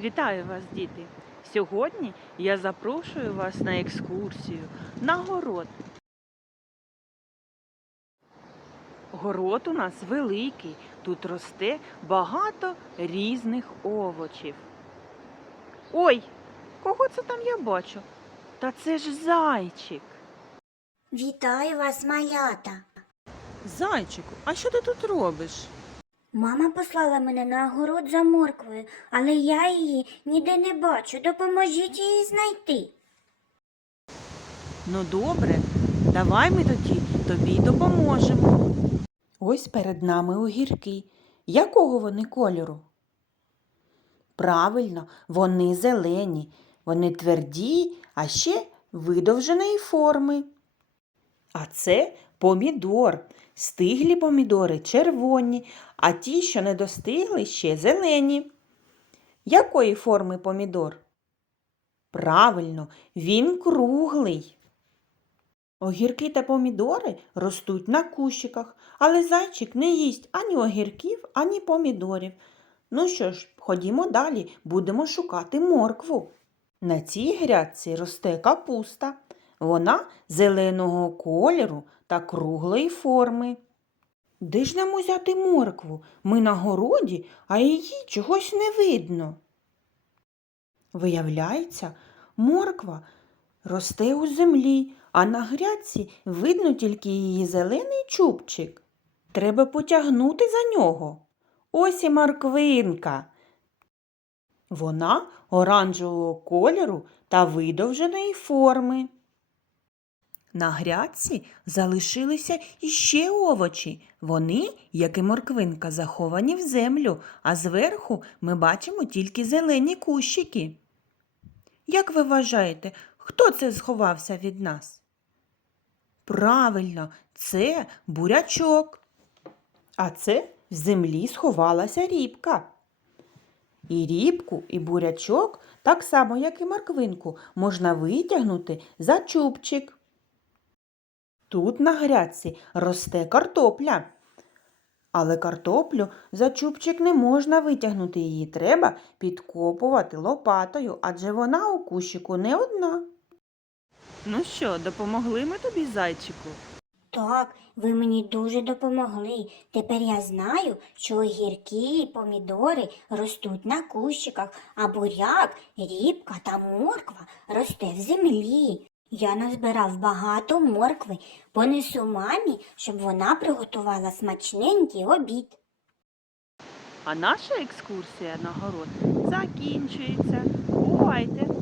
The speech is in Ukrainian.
Вітаю вас, діти! Сьогодні я запрошую вас на екскурсію на город. Город у нас великий, тут росте багато різних овочів. Ой, кого це там я бачу? Та це ж зайчик. Вітаю вас, малята. Зайчику, а що ти тут робиш? Мама послала мене на огород за морквою, але я її ніде не бачу. Допоможіть її знайти. Ну добре, давай ми тоді тобі допоможемо. Ось перед нами огірки. Якого вони кольору? Правильно, вони зелені, вони тверді, а ще видовженої форми. А це помідор. Стиглі помідори червоні, а ті, що не достигли, ще зелені. Якої форми помідор? Правильно, він круглий. Огірки та помідори ростуть на кущиках, але зайчик не їсть ані огірків, ані помідорів. Ну що ж, ходімо далі, будемо шукати моркву. На цій грядці росте капуста. Вона зеленого кольору та круглої форми. Де ж нам узяти моркву? Ми на городі, а її чогось не видно. Виявляється, морква росте у землі, а на грядці видно тільки її зелений чубчик. Треба потягнути за нього. Ось і морквинка. Вона оранжевого кольору та видовженої форми. На грядці залишилися іще овочі. Вони, як і морквинка, заховані в землю, а зверху ми бачимо тільки зелені кущики. Як ви вважаєте, хто це сховався від нас? Правильно, це бурячок. А це в землі сховалася рібка. І рібку, і бурячок, так само, як і морквинку, можна витягнути за чубчик. Тут на грядці росте картопля. Але картоплю за чубчик не можна витягнути, її треба підкопувати лопатою, адже вона у кущику не одна. Ну що, допомогли ми тобі, зайчику? Так, ви мені дуже допомогли. Тепер я знаю, що огірки і помідори ростуть на кущиках, а буряк, рібка та морква росте в землі. Я назбирав багато моркви, понесу мамі, щоб вона приготувала смачненький обід. А наша екскурсія на город закінчується. Бувайте!